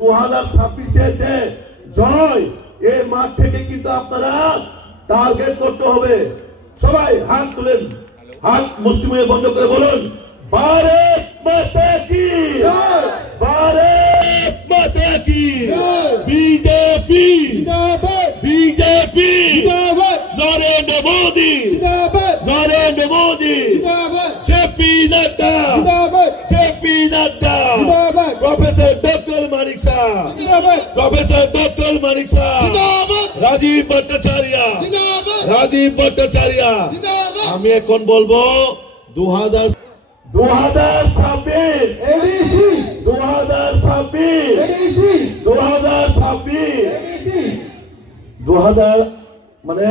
2026 যে জয় এই মাঠ থেকে কিন্তু আপনারা টার্গেট করতে হবে। সবাই হাত তুলেন, হাত মুষ্টি মেরে বন্ধ করে বলুন ভারত মাতা কি জয়, ভারত মাতা কি জয়, বিজেপি জিন্দাবাদ, বিজেপি জিন্দাবাদ, নরেন্দ্র মোদি জিন্দাবাদ, নরেন্দ্র মোদি জিন্দাবাদ, জেপি নাড্ডা জিন্দাবাদ, জেপি নাড্ডা জিন্দাবাদ, প্রফেসর ডক্টর মানিক শাহ জিন্দাবাদ, প্রফেসর ডক্টর মানিক শাহ জিন্দাবাদ, রাজীব ভট্টাচার্য জিন্দাবাদ, রাজীব ভট্টাচার্য জিন্দাবাদ। আমি এখন বলবো 2026 এডিসি 2026 এডিসি 2026 মানে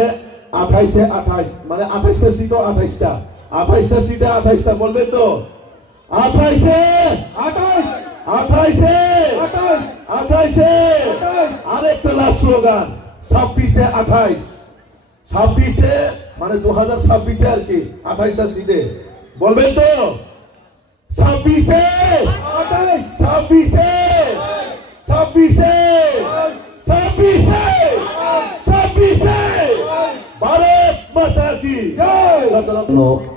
28 মানে 28টা সিট, 28টা সিটে 28টা বলবে তো 28 আরেকটা লাস্ট স্লোগান 26 মানে 2026 আর কি 28টা সিটে বলবেন তো 26 ভারত মাতা কি জয়।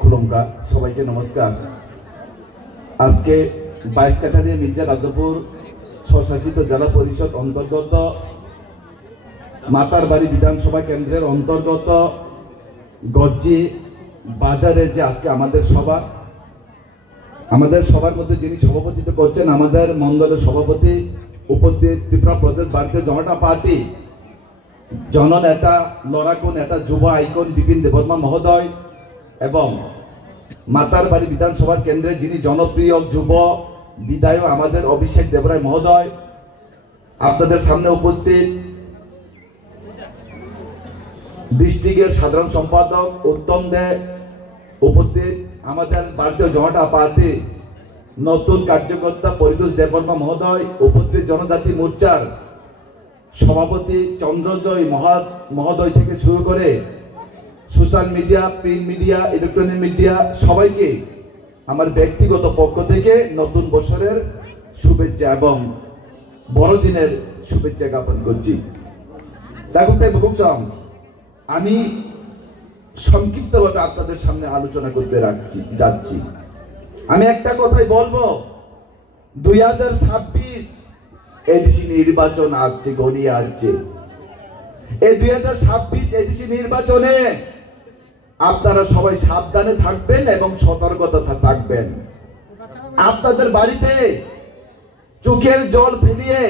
খুলুমকা সবাইকে নমস্কার। আজকে 22 কাঠারিয়া মির্জা রাজাপুর স্বশাসিত জেলা পরিষদ অন্তর্গত মাতারবাড়ি বিধানসভা কেন্দ্রের অন্তর্গত গজ্জি বাজারে যে আজকে আমাদের সবার মধ্যে যিনি সভাপতিত্ব করছেন আমাদের মন্ডলের সভাপতি উপস্থিত ত্রিপুরা প্রদেশ ভারতীয় জনতা পার্টি জননেতা লড়াকু নেতা যুব আইকন বিপিন দেববর্মা মহোদয় এবং মাতারবাড়ি বিধানসভা কেন্দ্রে যিনি জনপ্রিয় যুব বিধায়ক আমাদের অভিষেক দেবরায় মহোদয়, আপনাদের সামনে উপস্থিত ডিস্ট্রিক্টের সাধারণ সম্পাদক উত্তম দে, উপস্থিত আমাদের ভারতীয় জনতা পার্টি নতুন কার্যকর্তা পরিতোষ দেববর্মা মহোদয়, উপস্থিত জনজাতি মোর্চার সভাপতি চন্দ্রজয় মহোদয় থেকে শুরু করে social media, print media, electronic media সবাইকে আমার ব্যক্তিগত পক্ষ থেকে নতুন বছরের শুভেচ্ছা এবং বড়দিনের শুভেচ্ছা জ্ঞাপন করছি। দেখুন তাই ভুগছাম আমি সংক্ষিপ্তভাবে আপনাদের সামনে আলোচনা করতে যাচ্ছি। আমি একটা কথাই বলবো, 2026 এডিসি নির্বাচন আসছে, গড়িয়ে আসছে। এই 2026 এডিসি নির্বাচনে আপনারা সবাই সাবধানে থাকবেন এবং সতর্কতা থাকবেন। আপনাদের বাড়িতে চোখের জল ফেলিয়ে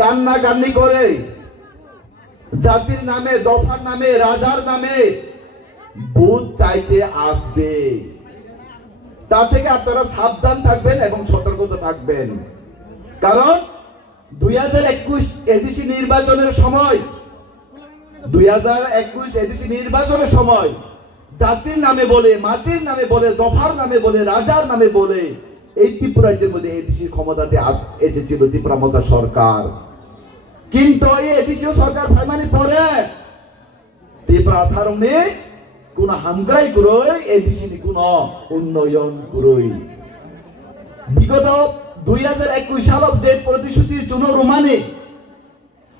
কান্নাকান্নি করে জাতির নামে, দফার নামে, রাজার নামে ভোট চাইতে আসবে, তা থেকে আপনারা সাবধান থাকবেন এবং সতর্কতা থাকবেন। কারণ 2021 এডিসি নির্বাচনের সময় 2021 এডিসি নির্বাচনের সময় জাতির নামে বলে, মাটির নামে বলে, দফার নামে বলে, রাজার নামে বলে এই ত্রিপুরা রাজ্যের মধ্যে এডিসি ক্ষমতাতে এসেছিল ত্রিপুরা মমতা সরকার। কিন্তু এই এডিসিও সরকার ফাইমানি পরে ত্রিপুরা সারমে কোন হামগ্রাই করই এডিসি কোন উন্নয়ন করই। বিগত 2021 সালত যে প্রতিশ্রুতির জন্য রোমানে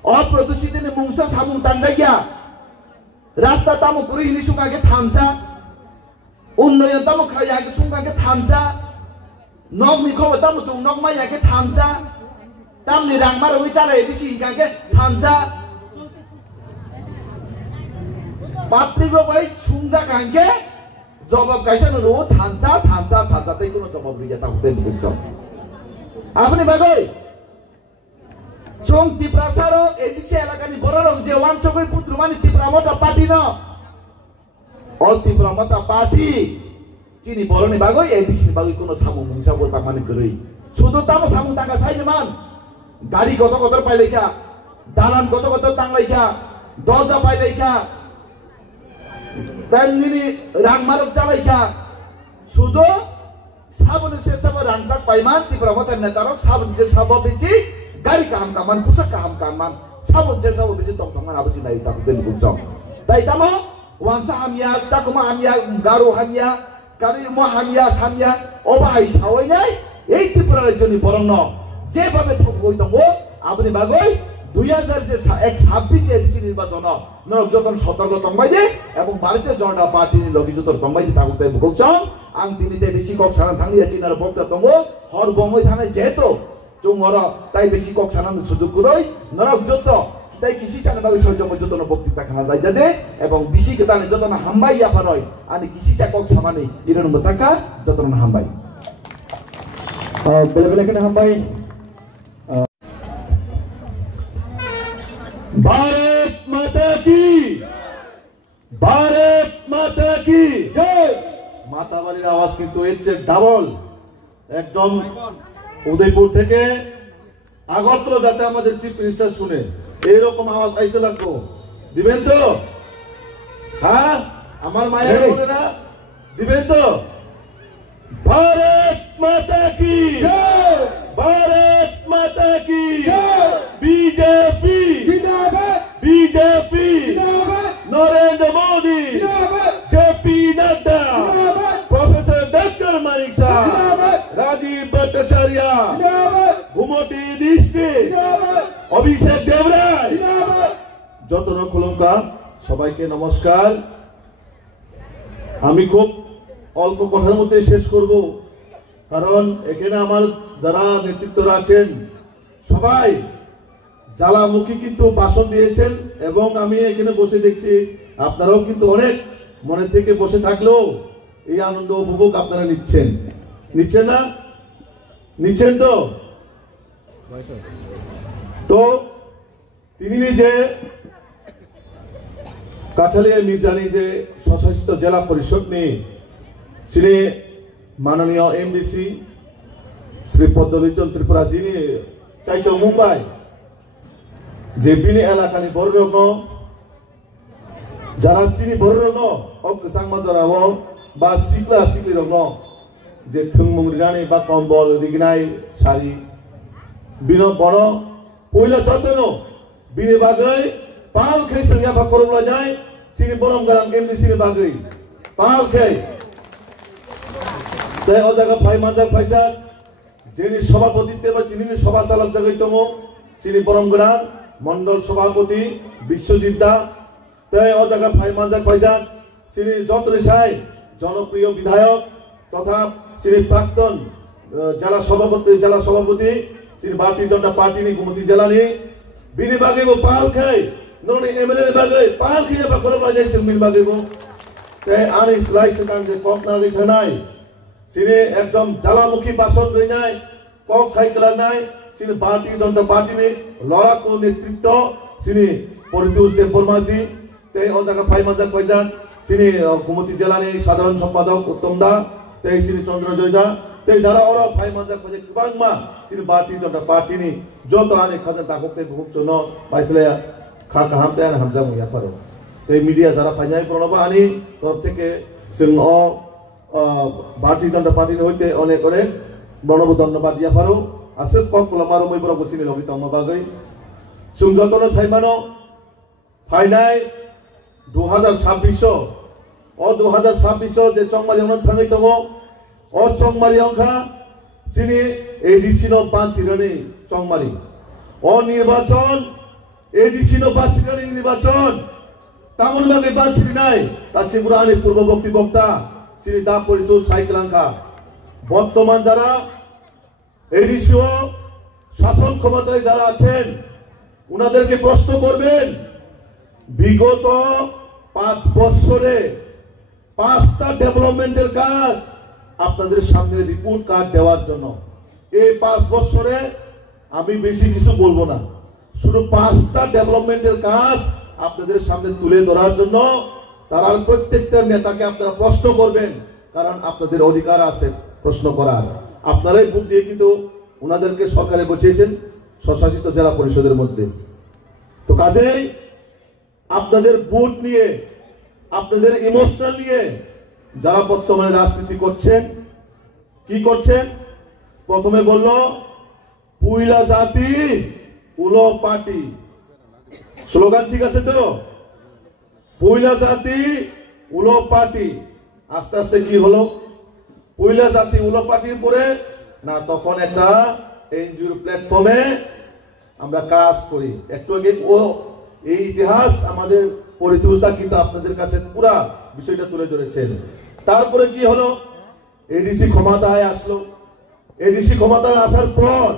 অপ্রতিশ্রুতি মুংসা সামুং তাঙ্গাইয়া রাস্তা তামো করি হিনি সুঙ্গাকে থামছা, উন্নয়ন তামো খাইয়াকে সুঙ্গাকে থামছা, নগনি খবর তামো চুং নগমাইয়াকে থামছা, তামনি রাংমার ওই চালা এডিসি হিংগাকে থামছা, পাত্রিগো ভাই সুংজা কাঙ্কে জবাব গাইছেন ও থামছা তাই কোনো জবাব দিয়া তাহতে বুঝছ। আপনি ভাই চং ত্রিপুরা সারক এডিসি এলাকানি বড় রং যে ওয়ানচকই পুত্র মানে ত্রিপুরা মতা পার্টি ন অল ত্রিপুরা মতা পার্টি চিনি বড়নি বাগই এডিসি বাগই কোনো সামু মুংসা বলতা মানে করেই শুধু তামো সামু টাকা সাইজে মান গাড়ি কত পাইলেখা, দালান কত টাংলাইখা, দরজা পাইলেখা, তেমনি রাংমারক চালাইখা, শুধু সাবনে সে সব রাংজাক পাইমান ত্রিপুরা মতা নেতারক সাবন যে সব বেশি গাড়ি কাম কামান, পোশাক কামান, সাবন যে সব বেশি তংতংমান আবসি নাই তাকে বুঝছম। তাই তামো ওয়ানসা হামিয়া, চাকুমা হামিয়া, গারো হামিয়া, কারি মো হামিয়া, সামিয়া অবাহাই সাওয়াই নাই এই ত্রিপুরা রাজ্যনি বরং যেভাবে হইতাম আপনি বাগৈ 2026 এডিসি নির্বাচন নরক যতন সতর্ক তংবাইদে এবং ভারতীয় জনতা পার্টির লগি যতন তংবাইদে থাকুতে বুকচং আং তিনিতে বেশি কক সানান থাংলিয়া চিনার বক্তা দङ হর বঙ্গই থানায় যেহেতু जोंहर ताई बेसी कक सानान सुजुग करई नरक जत ताई किसी साना बागै सह्य जतन बक्तृता खाना जाय जादे एवं बिसी केताने जतन हामबाय याफारय आनि किसी चा कक सामानि इरन बताका जतन हामबाय बेले-बेले केना हामबाय भारत माता की जय মাতাবাড়ির আওয়াজ কিন্তু এর চেয়ে ডাবল একদম উদয়পুর থেকে আগরতলা যাতে আমাদের চিফ মিনিস্টার শুনে এইরকম আওয়াজ আইতে লাগতো দিবেন তো হ্যাঁ আমার মায়ের বোনেরা দিবেন তো ভারত মাতা কি BJP Narendra Modi JP Nadda professor doctor Manik Saha Rajib Bhattacharjee ঘুমটি দৃষ্টি অভিষেক দেবরায় যত রকমকা সবাইকে নমস্কার আমি খুব অল্প কথার মধ্যে শেষ করব কারণ এখানে আমার যারা নেতৃত্বরা আছেন সবাই জ্বালামুখী কিন্তু ভাষণ দিয়েছেন এবং আমি এখানে বসে দেখছি আপনারাও কিন্তু অনেক মনে থেকে বসে থাকলেও এই আনন্দ উপভোগ আপনারা নিচ্ছেন না নিচ্ছেন তো তিনি নিজে কাঠালিয়া মির্জানি যে স্বশাসিত জেলা পরিষদ নিয়ে শ্রী মাননীয় এমডিসি শ্রী পদ্মলোচন ত্রিপুরা যিনি চাইতো মুম্বাই যে বিনি এলাকানি বড়রগ্ন যারা চিনি বড়রগ্ন অকসাং মাজরাও বা সিকলা সিকলি রগ্ন যে থুংমুং রিনানি বা কম্বল রিগনাই শাড়ি বিন বড় পয়লা যতন বিনি বাগৈ পাল খাই সঙ্গা বা করবলা যায় চিনি বরম গারাম এমডিসি বাগৈ পাল খাই তাই ও জায়গা ভাই মাজা ফাইসা যিনি সভাপতিত্বে বা যিনি সভা চালক জায়গায় চিনি বরম গারাম মন্ডল সভাপতি বিশ্বজিৎ দা তাই ও জায়গা ভাই মাজা ফাইসা চিনি যতরি সাই জনপ্রিয় বিধায়ক তথা চিনি প্রাক্তন জেলা সভাপতি চিনি ভারতীয় জনতা পার্টি নি গুমতি জেলা নি বিনি বাগেবো পাল খাই ননি এমএলএ বাগৈ পাল খাই বা করবলা যায় চিনি বাগেবো তাই আনি স্লাইস কান যে ককনা লিখে নাই চিনি একদম জ্বালামুখী ভাষণ দিয়ে নাই কক সাইকেল নাই চিনি ভারতীয় জনতা পার্টি নি লড়াকু নেতৃত্ব চিনি পরিতোষ দেববর্মাজি তাই ও জায়গা ফাই মাজা কয়জান চিনি গুমতি জেলা নি সাধারণ সম্পাদক উত্তম দা তাই চিনি চন্দ্রজয় দা তাই যারা ওরা ফাই মাজা কয়জে কিবাংমা চিনি ভারতীয় জনতা পার্টি নি যত আনি খাজা তাকতে ভুক জন্য পাইফলে খা হামতে আন হামজা মুয়া পারো তাই মিডিয়া যারা ফাইনাই প্রণব আনি তরফ থেকে সিং ভারতীয় জনতা পার্টি হইতে অনেক অনেক বড় ধন্যবাদ দিয়া পারো আসে কম মারো মই বড় বচিনি লবিত বাগৈ সুং যতন সাইমানো ফাইনাই 2026 ও 2026 যে চংমারি অনন্ত থাঙ্গি দङ ও চংমারি অংখা চিনি এডিসি ন পাঁচিরানি চংমারি ও নির্বাচন এডিসি ন পাঁচিরানি নির্বাচন তামুলবাগে পাঁচিরি নাই তাসিমপুর আনি পূর্ববর্তী বক্তা চিনি দা পরিতোষ সাইকেলাঙ্কা বর্তমান যারা এডিসিও শাসন ক্ষমতায় যারা আছেন উনাদেরকে প্রশ্ন করবেন বিগত 5 বছরে 5টা ডেভেলপমেন্টের কাজ আপনাদের সামনে রিপোর্ট কার্ড দেওয়ার জন্য এই 5 বছরে আমি বেশি কিছু বলবো না শুধু 5টা ডেভেলপমেন্টের কাজ আপনাদের সামনে তুলে ধরার জন্য তারা প্রত্যেকটা নেতাকে আপনারা প্রশ্ন করবেন কারণ আপনাদের অধিকার আছে প্রশ্ন করার আপনারাই বুক দিয়ে কিন্তু ওনাদেরকে সরকারে বসিয়েছেন স্বশাসিত জেলা পরিষদের মধ্যে তো কাজেই আপনাদের ভোট নিয়ে আপনাদের ইমোশনাল নিয়ে যারা বর্তমানে রাজনীতি করছেন কি করছেন প্রথমে বলল পুইলা জাতি উলো পার্টি স্লোগান ঠিক আছে তো পুইলা জাতি উলো পার্টি আস্তে আস্তে কি হলো পুইলা জাতি উলো পার্টির পরে না তখন একটা এনজিওর প্ল্যাটফর্মে আমরা কাজ করি। একটু আগে ও এই ইতিহাস আমাদের পরিতুষ্টা কিন্তু আপনাদের কাছে পুরা বিষয়টা তুলে ধরেছেন। তারপরে কি হলো, এডিসি ক্ষমতায় আসলো। এডিসি ক্ষমতায় আসার পর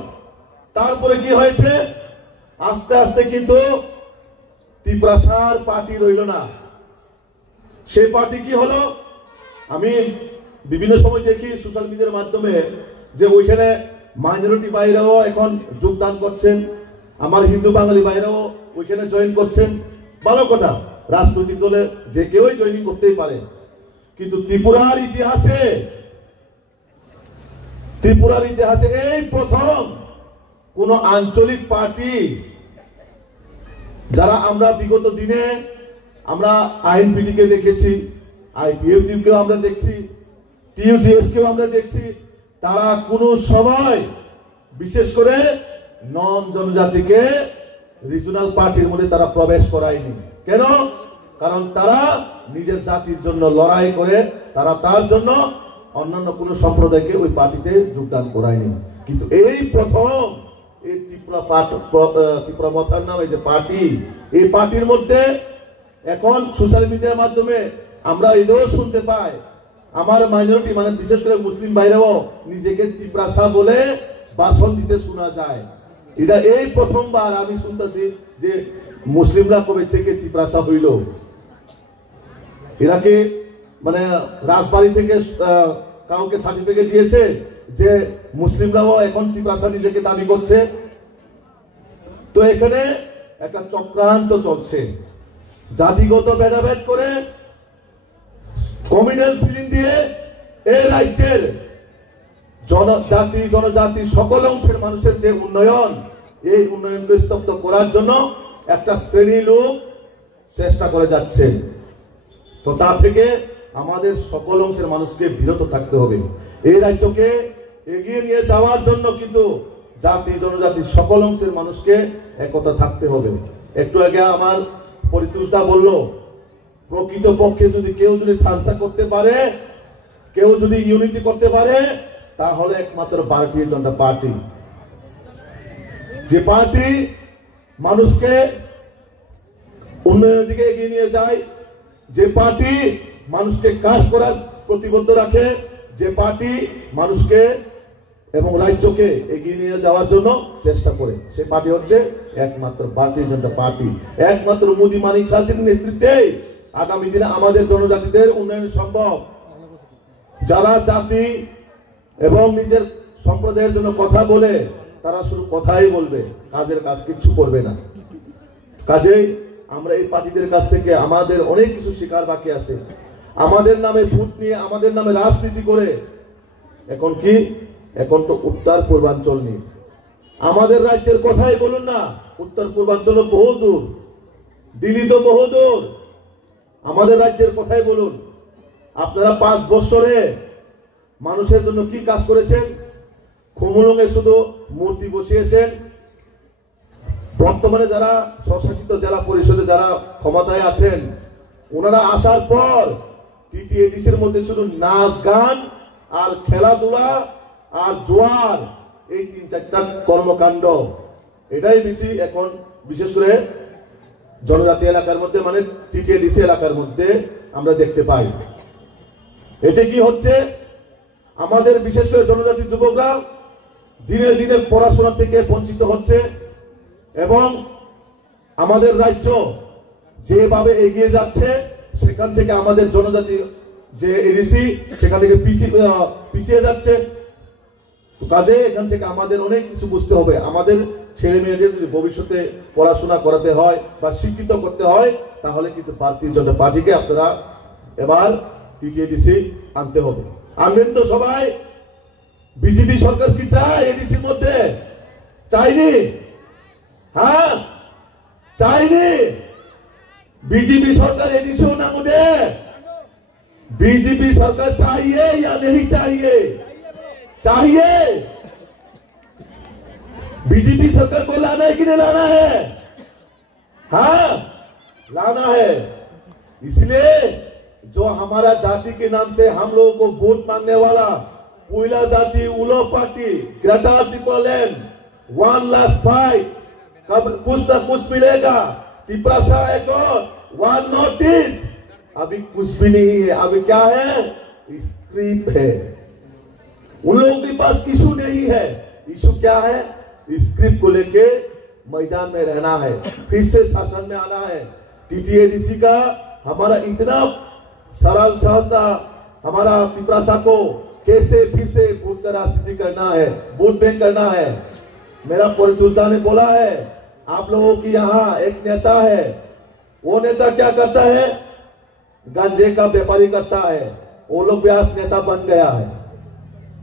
তারপরে কি হয়েছে, আস্তে আস্তে কিন্তু ত্রিপ্রাসার পার্টি রইল না। সেই পার্টি কি হলো, আমি বিভিন্ন সময় দেখি সোশ্যাল মিডিয়ার মাধ্যমে যে ওইখানে মাইনরিটি ভাইরাও এখন যোগদান করছেন, আমার হিন্দু বাঙালি ভাইরাও ওইখানে জয়েন করছেন। ভালো কথা, রাজনৈতিক দলে যে কেউই জয়েনিং করতেই পারে, কিন্তু ত্রিপুরার ইতিহাসে এই প্রথম কোন আঞ্চলিক পার্টি, যারা আমরা বিগত দিনে আমরা আইএনপিটি কে দেখেছি, আইপিএফটি কেও আমরা দেখছি, টিইউসিএস কেও আমরা দেখছি, তারা কোনো সময় বিশেষ করে নন জনজাতিকে রিজনাল পার্টির মধ্যে তারা প্রবেশ করায়নি। কেন? কারণ তারা নিজের জাতির জন্য লড়াই করে তারা তার জন্য অন্যান্য কোনো সম্প্রদায়কে ওই পার্টিতে যোগদান করায়নি। কিন্তু এই প্রথম এই ত্রিপুরা মথার নামে যে পার্টি, এই পার্টির মধ্যে এখন সোশ্যাল মিডিয়ার মাধ্যমে আমরা এটাও শুনতে পাই, আমার মাইনরিটি মানে বিশেষ করে মুসলিম ভাইরাও নিজেকে ত্রিপ্রাসা বলে ভাষণ দিতে শোনা যায়। এটা এই প্রথমবার আমি শুনতেছি যে মুসলিমরা কবে থেকে ত্রিপ্রাসা হইল। এরা কি মানে রাজবাড়ি থেকে কাউকে সার্টিফিকেট দিয়েছে যে মুসলিমরাও এখন ত্রিপ্রাসা নিজেকে দাবি করছে? তো এখানে একটা চক্রান্ত চলছে, জাতিগত ভেদাভেদ করে কমিউনাল ফিলিং দিয়ে এই রাজ্যের জনজাতি সকল অংশের মানুষের যে উন্নয়ন, এই উন্নয়নকে স্তব্ধ করার জন্য একটা শ্রেণী লোক চেষ্টা করে যাচ্ছেন। তো তা থেকে আমাদের সকল অংশের মানুষকে বিরত থাকতে হবে। এই রাজ্যকে এগিয়ে নিয়ে যাওয়ার জন্য কিন্তু জাতি জনজাতি সকল অংশের মানুষকে একতা থাকতে হবে। একটু আগে আমার পরিতুষ্টা বলল, প্রকৃত পক্ষে যদি কেউ যদি ঠান্সা করতে পারে, কেউ যদি ইউনিটি করতে পারে, তাহলে একমাত্র ভারতীয় জনতা পার্টি। যে পার্টি মানুষকে উন্নয়নের দিকে এগিয়ে নিয়ে যায়, যে পার্টি মানুষকে কাজ করার প্রতিবদ্ধ রাখে, যে পার্টি মানুষকে এবং রাজ্যকে এগিয়ে নিয়ে যাওয়ার জন্য চেষ্টা করে, সেই পার্টি হচ্ছে একমাত্র ভারতীয় জনতা পার্টি। একমাত্র মোদী মানিক সাহের নেতৃত্বে আগামী দিনে আমাদের জনজাতিদের উন্নয়ন সম্ভব। যারা জাতি এবং নিজের সম্প্রদায়ের জন্য কথা বলে, তারা শুধু কথাই বলবে, কাজের কাজ কিছু করবে না। কাজেই আমরা এই পার্টিদের কাছ থেকে আমাদের অনেক কিছু শেখার বাকি আছে। আমাদের নামে ভোট নিয়ে, আমাদের নামে রাজনীতি করে এখন কি, এখন তো উত্তর পূর্বাঞ্চল নিয়ে আমাদের রাজ্যের কথাই বলুন না, উত্তর পূর্বাঞ্চল বহু দূর, দিল্লি তো বহু দূর, আমাদের রাজ্যের কথাই বলুন। আপনারা 5 বছরে মানুষের জন্য কি কাজ করেছেন? খুমুলুঙে শুধু মূর্তি বসিয়েছেন। বর্তমানে যারা স্বশাসিত জেলা পরিষদে যারা ক্ষমতায় আছেন, ওনারা আসার পর টিটিএডিসির মধ্যে শুধু নাচ গান আর খেলাধুলা আর জোয়ার, এই 3-4টা কর্মকাণ্ড, এটাই বেশি এখন বিশেষ করে জনজাতি এলাকার মধ্যে, মানে টিটিএডিসি এলাকার মধ্যে আমরা দেখতে পাই। এতে কি হচ্ছে, আমাদের বিশেষ করে জনজাতি যুবকরা দিনে দিনে পড়াশোনা থেকে বঞ্চিত হচ্ছে এবং আমাদের রাজ্য যেভাবে এগিয়ে যাচ্ছে, সেখান থেকে আমাদের জনজাতি যে এডিসি সেখান থেকে পিছিয়ে যাচ্ছে। কাজে এখান থেকে আমাদের অনেক কিছু বুঝতে হবে। আমাদের ছেলে মেয়েদের যদি ভবিষ্যতে পড়াশোনা করাতে হয় বা শিক্ষিত করতে হয়, তাহলে কিন্তু ভারতীয় জনতা পার্টিকে আপনারা এবার টিটিএডিসি আনতে হবে। আনবেন তো সবাই? বিজেপি সরকার কি চায় এডিসির মধ্যে? চাইনি? হ্যাঁ, চাইনি। बीजेपी सरकार एडिसी ना मुझे, बीजेपी सरकार चाहिए या नहीं चाहिए? चाहिए। बीजेपी सरकार को लाना है कि नहीं लाना है? हाँ, लाना है। इसलिए जो हमारा जाति के नाम से हम लोगों को वोट मांगने वाला पुइला जाति उलो party greater Tripura land 1 last fight कब कुछ ना कुछ मिलेगा। टिप्रासा एक वन नोटिस, अभी कुछ भी नहीं है। अभी क्या है? स्क्रिप्ट है। उन लोगों के पास इशू नहीं है। इशू क्या है? स्क्रिप्ट को लेके मैदान में रहना है, फिर से शासन में आना है। टीटीएडीसी का हमारा इतना सरल सहज था, हमारा टिप्रासा को कैसे फिर से वोट का राजनीति करना है, वोट बैंक करना है। मेरा परिचुस्ता ने बोला है, आप लोगों की यहाँ एक नेता है, वो नेता क्या करता है? गांजे का व्यापारी करता है। वो लोग व्यास नेता बन गया है,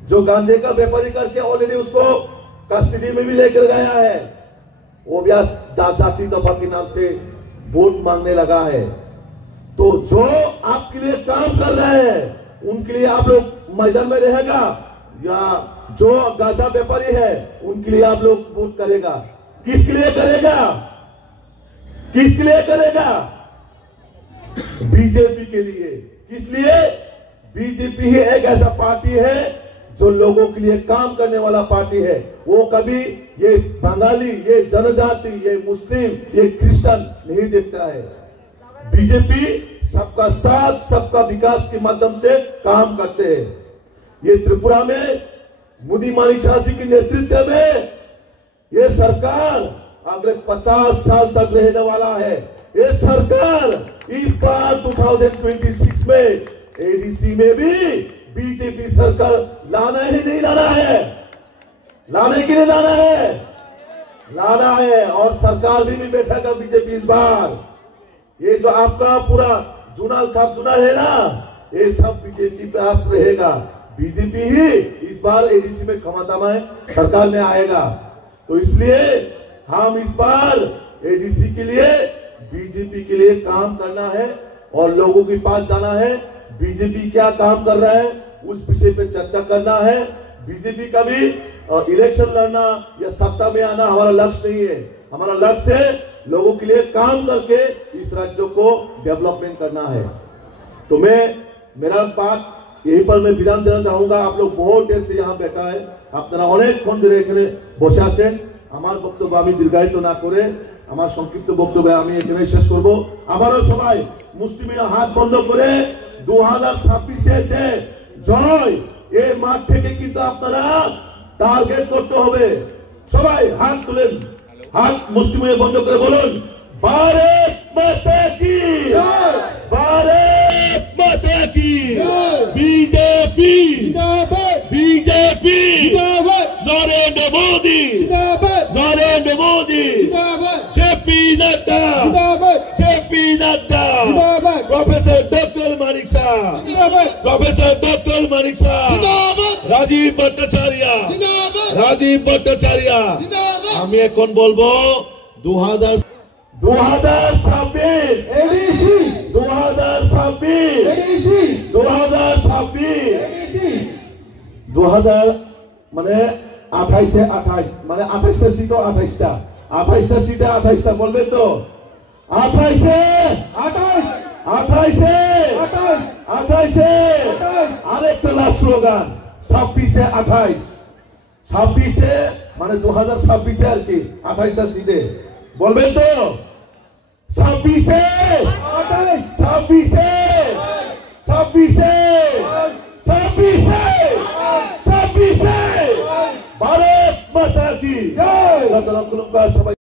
जो गांजे का व्यापारी करके ऑलरेडी उसको कस्टडी में भी लेकर गया है। वो व्यास जाति दफा के नाम से वोट मांगने लगा है। तो जो आपके लिए काम कर रहे हैं उनके लिए आप लोग मैदान में रहेगा, या जो गांजा व्यापारी है उनके लिए आप लोग वोट करेगा? किसके लिए करेगा? किसके लिए करेगा? बीजेपी के लिए। किस लिए? बीजेपी ही एक ऐसा पार्टी है जो लोगों के लिए काम करने वाला पार्टी है। वो कभी ये बंगाली, ये जनजाति, ये मुस्लिम, ये क्रिश्चियन नहीं देखता है। बीजेपी सबका साथ, सबका विकास के माध्यम से काम करते हैं। ये त्रिपुरा में मोदी मानिक शाह जी के नेतृत्व में ये सरकार अगले 50 साल तक रहने वाला है। ये सरकार इस बार 2026 में एडीसी में भी बीजेपी सरकार लाना ही नहीं लाना है, लाने के लिए लाना है, लाना है। और सरकार भी बैठेगा बीजेपी इस बार। ये जो आपका पूरा जुनाल साहब जुना है ना, ये सब बीजेपी के पास रहेगा। बीजेपी ही इस बार एडीसी में क्षमता में सरकार में आएगा। तो इसलिए हम इस बार एडीसी के लिए, बीजेपी के लिए काम करना है और लोगों के पास जाना है। बीजेपी क्या काम कर रहा है उस विषय पे चर्चा करना है। बीजेपी का भी इलेक्शन लड़ना या सत्ता में आना हमारा लक्ष्य नहीं है। हमारा लक्ष्य है लोगों के लिए काम करके इस राज्य को डेवलपमेंट करना है। तो मेरा बात यही पर मैं विराम देना चाहूंगा। आप लोग बहुत देर से यहाँ बैठा है, আপনারা অনেকক্ষণ ধরে এখানে বসে আছেন। আমার বক্তব্য আমি দীর্ঘায়িত না করে আমার সংক্ষিপ্ত বক্তব্য আমি এখানে শেষ করব। আবারও সবাই মুষ্টিমেয় হাত বন্ধ করে 2026-এ যে জয়, এই মাঠ থেকে কিন্তু আপনারা টার্গেট করতে হবে। সবাই হাত তুলেন, হাত মুষ্টিমেয় বন্ধ করে বলুন, ভারত মাতা কি জয়, ভারত মাতা কি জয়, बीजेपी जिंदाबाद, बीजेपी जिंदाबाद, नरेंद्र मोदी जिंदाबाद, नरेंद्र मोदी जिंदाबाद, जेपी नड्डा जिंदाबाद, जेपी नड्डा जिंदाबाद, प्रोफेसर डॉक्टर मानिक शाह जिंदाबाद, प्रोफेसर डॉक्टर मानिक शाह जिंदाबाद, राजीव भट्टाचार्य जिंदाबाद, राजीव भट्टाचार्य जिंदाबाद। আমি এখন বলবো 2026 एडीसी, 2026 एडीसी, 2026 2000 মানে 28 মানে 28টা সিট, 28টা সিটে 28টা বলবে তো? 28 আরেকটা লাস্ট স্লোগান, 26-এ 26 মানে 2026-এ আর কি 28টা সিটে বলবেন তো? 26-এ ভারত মাতা কি জয়।